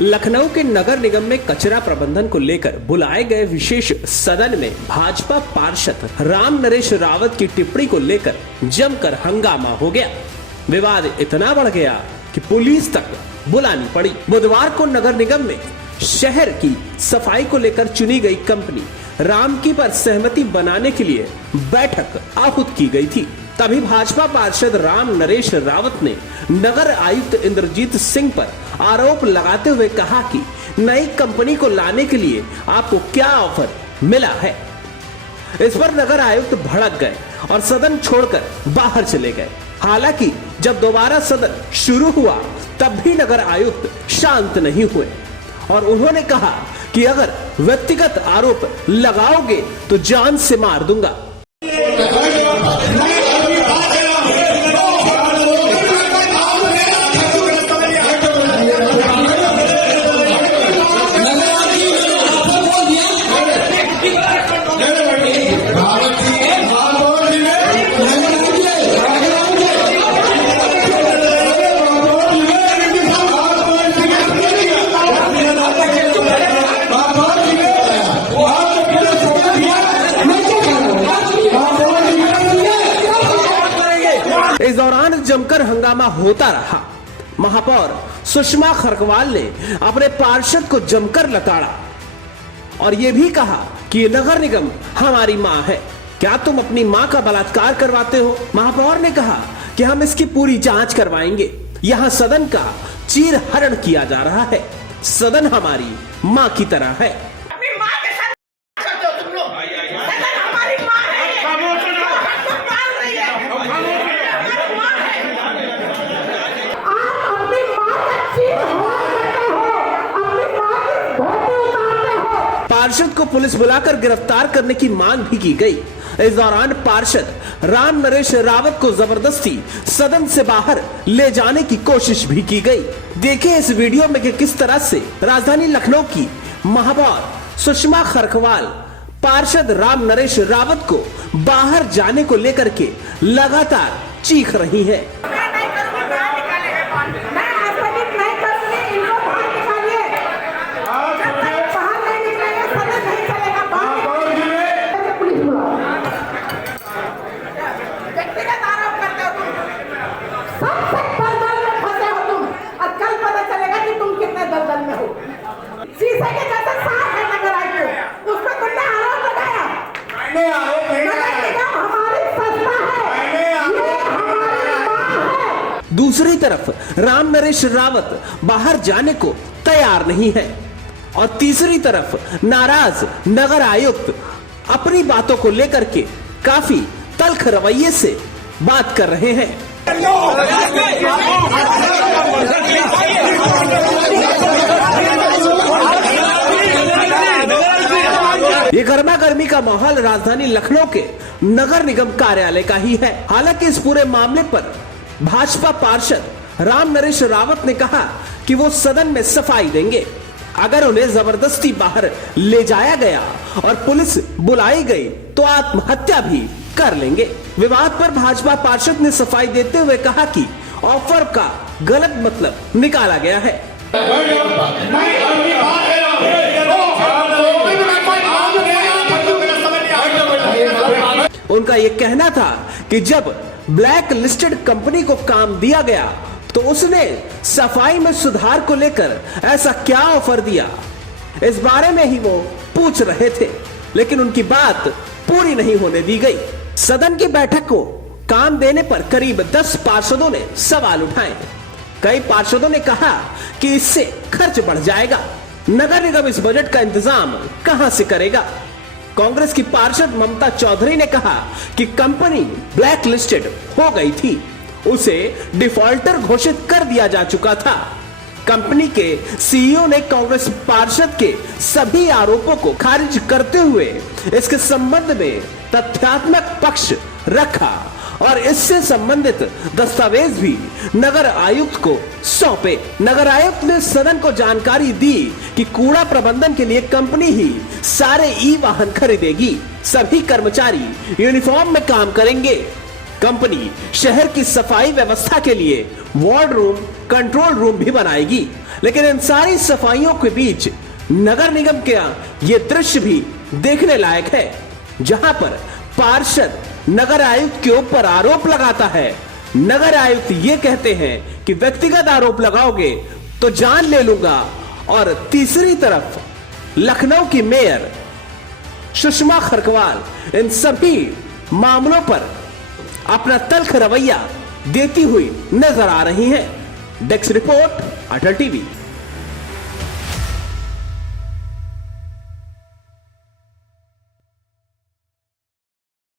लखनऊ के नगर निगम में कचरा प्रबंधन को लेकर बुलाए गए विशेष सदन में भाजपा पार्षद राम नरेश रावत की टिप्पणी को लेकर जमकर हंगामा हो गया। विवाद इतना बढ़ गया कि पुलिस तक बुलानी पड़ी। बुधवार को नगर निगम में शहर की सफाई को लेकर चुनी गई कंपनी राम की पर सहमति बनाने के लिए बैठक आहूत की गई थी। तभी भाजपा पार्षद राम नरेश रावत ने नगर आयुक्त इंद्रजीत सिंह पर आरोप लगाते हुए कहा कि नई कंपनी को लाने के लिए आपको क्या ऑफर मिला है। इस पर नगर आयुक्त भड़क गए और सदन छोड़कर बाहर चले गए। हालांकि जब दोबारा सदन शुरू हुआ तब भी नगर आयुक्त शांत नहीं हुए और उन्होंने कहा कि अगर व्यक्तिगत आरोप लगाओगे तो जान से मार दूंगा। इस दौरान जमकर हंगामा होता रहा। महापौर सुषमा खरकवाल ने अपने पार्षद को जमकर लताड़ा और यह भी कहा कि नगर निगम हमारी मां है, क्या तुम अपनी मां का बलात्कार करवाते हो। महापौर ने कहा कि हम इसकी पूरी जांच करवाएंगे। यहां सदन का चीरहरण किया जा रहा है। सदन हमारी मां की तरह है। पार्षद को पुलिस बुलाकर गिरफ्तार करने की मांग भी की गई। इस दौरान पार्षद राम नरेश रावत को जबरदस्ती सदन से बाहर ले जाने की कोशिश भी की गई। देखिए इस वीडियो में कि किस तरह से राजधानी लखनऊ की महापौर सुषमा खरकवाल पार्षद राम नरेश रावत को बाहर जाने को लेकर के लगातार चीख रही है। शीशे के जैसा साफ है नगर आयुक्त, उस पर तुमने आरोप लगाया। नगर निगम हमारी संस्था है, ये हमारी मां है। दूसरी तरफ राम नरेश रावत बाहर जाने को तैयार नहीं है और तीसरी तरफ नाराज नगर आयुक्त अपनी बातों को लेकर के काफी तल्ख रवैये से बात कर रहे हैं। ये गर्मा गर्मी का माहौल राजधानी लखनऊ के नगर निगम कार्यालय का ही है। हालांकि इस पूरे मामले पर भाजपा पार्षद राम नरेश रावत ने कहा कि वो सदन में सफाई देंगे अगर उन्हें जबरदस्ती बाहर ले जाया गया और पुलिस बुलाई गई तो आत्महत्या भी कर लेंगे। विवाद पर भाजपा पार्षद ने सफाई देते हुए कहा कि ऑफर का गलत मतलब निकाला गया है। उनका यह कहना था कि जब ब्लैक लिस्टेड कंपनी को काम दिया गया तो उसने सफाई में सुधार को लेकर ऐसा क्या ऑफर दिया, इस बारे में ही वो पूछ रहे थे, लेकिन उनकी बात पूरी नहीं होने दी गई। सदन की बैठक को काम देने पर करीब 10 पार्षदों ने सवाल उठाए। कई पार्षदों ने कहा कि इससे खर्च बढ़ जाएगा, नगर निगम इस बजट का इंतजाम कहां से करेगा। कांग्रेस की पार्षद ममता चौधरी ने कहा कि कंपनी ब्लैक लिस्टेड हो गई थी, उसे डिफॉल्टर घोषित कर दिया जा चुका था। कंपनी के सीईओ ने कांग्रेस पार्षद के सभी आरोपों को खारिज करते हुए इसके संबंध में तथ्यात्मक पक्ष रखा और इससे संबंधित दस्तावेज भी नगर आयुक्त को सौंपे। नगर आयुक्त ने सदन को जानकारी दी कि कूड़ा प्रबंधन के लिए कंपनी ही सारे ई वाहन खरीदेगी, सभी कर्मचारी यूनिफॉर्म में काम करेंगे कंपनी शहर की सफाई व्यवस्था के लिए वार्ड रूम, कंट्रोल रूम भी बनाएगी। लेकिन इन सारी सफाइयों के बीच नगर निगम का ये दृश्य भी देखने लायक है, जहां पर पार्षद नगर आयुक्त के ऊपर आरोप लगाता है। नगर आयुक्त ये कहते हैं कि व्यक्तिगत आरोप लगाओगे तो जान ले लूंगा। और तीसरी तरफ लखनऊ की मेयर सुषमा खरकवाल इन सभी मामलों पर अपना तल्ख रवैया देती हुई नजर आ रही हैं। डेस्क रिपोर्ट, अटल टीवी।